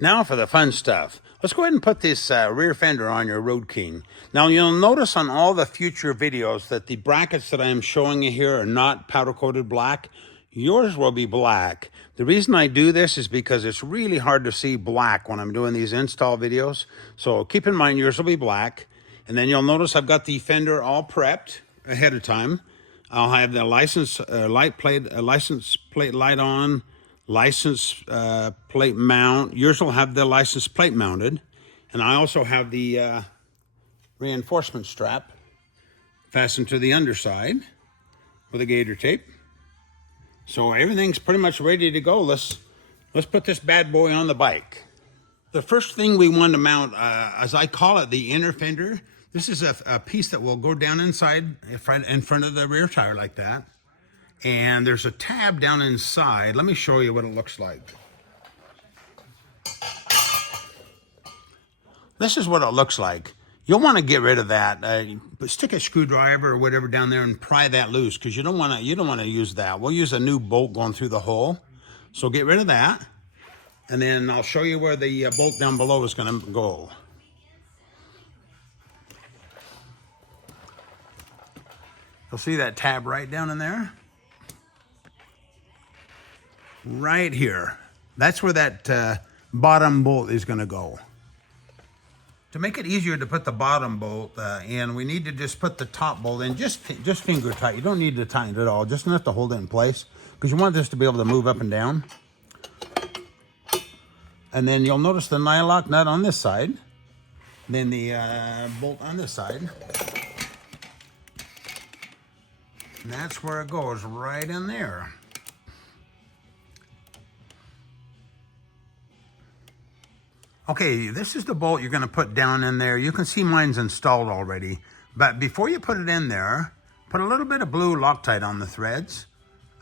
Now for the fun stuff. Let's go ahead and put this rear fender on your Road King. Now you'll notice on all the future videos that the brackets that I am showing you here are not powder coated black. Yours will be black. The reason I do this is because it's really hard to see black when I'm doing these install videos. So keep in mind yours will be black. And then you'll notice I've got the fender all prepped ahead of time. I'll have the license plate light on, license plate mount. Yours will have the license plate mounted. And I also have the reinforcement strap fastened to the underside with a gator tape. So everything's pretty much ready to go. Let's put this bad boy on the bike. The first thing we want to mount, as I call it, the inner fender. This is a piece that will go down inside in front of the rear tire like that. And there's a tab down inside. Let me show you what it looks like. This is what it looks like. You'll want to get rid of that. Stick a screwdriver or whatever down there and pry that loose, because you don't want to use that. We'll use a new bolt going through the hole. So get rid of that. And then I'll show you where the bolt down below is going to go. You'll see that tab right down in there. Right here. That's where that bottom bolt is going to go. To make it easier to put the bottom bolt in, we need to just put the top bolt in just finger tight. You don't need to tighten it at all, just enough to hold it in place, because you want this to be able to move up and down. And then you'll notice the nylock nut on this side, then the bolt on this side. And that's where it goes, right in there. Okay, this is the bolt you're going to put down in there. You can see mine's installed already. But before you put it in there, put a little bit of blue Loctite on the threads.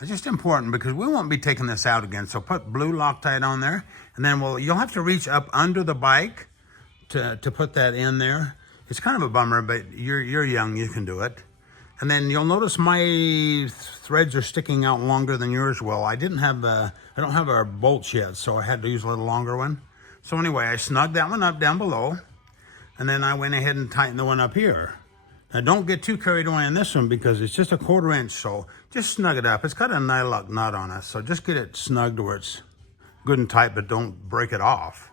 It's just important because we won't be taking this out again. So put blue Loctite on there. And then you'll have to reach up under the bike to put that in there. It's kind of a bummer, but you're young, you can do it. And then you'll notice my threads are sticking out longer than yours will. I don't have our bolts yet, so I had to use a little longer one. So anyway, I snugged that one up down below, and then I went ahead and tightened the one up here. Now don't get too carried away on this one because it's just a 1/4 inch, so just snug it up. It's got a nylock nut on it, so just get it snugged where it's good and tight, but don't break it off.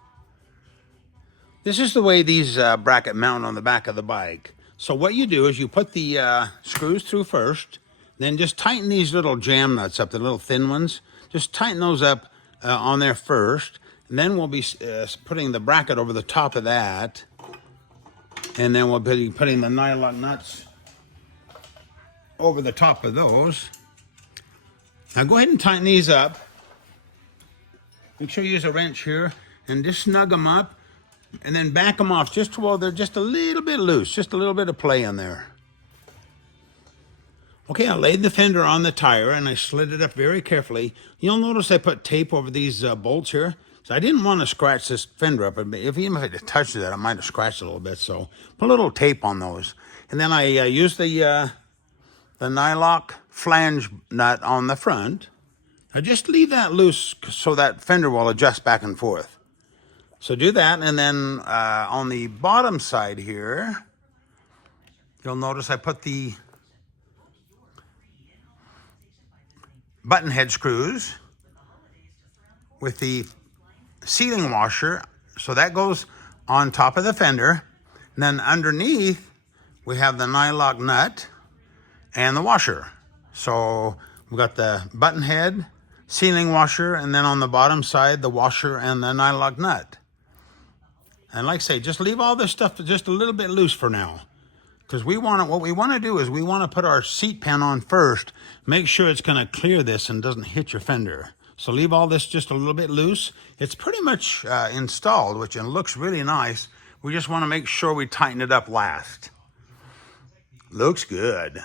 This is the way these bracket mount on the back of the bike. So what you do is you put the screws through first, then just tighten these little jam nuts up, the little thin ones. Just tighten those up on there first. And then we'll be putting the bracket over the top of that. And then we'll be putting the nylock nuts over the top of those. Now go ahead and tighten these up. Make sure you use a wrench here and just snug them up. And then back them off just while they're just a little bit loose. Just a little bit of play in there. Okay, I laid the fender on the tire and I slid it up very carefully. You'll notice I put tape over these bolts here. So I didn't want to scratch this fender up. Even if I had touched it, I might have scratched it a little bit. So put a little tape on those. And then I used the nylock flange nut on the front. I just leave that loose so that fender will adjust back and forth. So do that. And then on the bottom side here, you'll notice I put the button head screws with the sealing washer, so that goes on top of the fender. And then underneath we have the nylock nut and the washer. So we've got the button head, sealing washer, and then on the bottom side the washer and the nylock nut. And like I say, just leave all this stuff just a little bit loose for now, because what we want to do is we want to put our seat pan on first, make sure it's going to clear this and doesn't hit your fender. So leave all this just a little bit loose. It's pretty much installed, which looks really nice. We just want to make sure we tighten it up last. Looks good.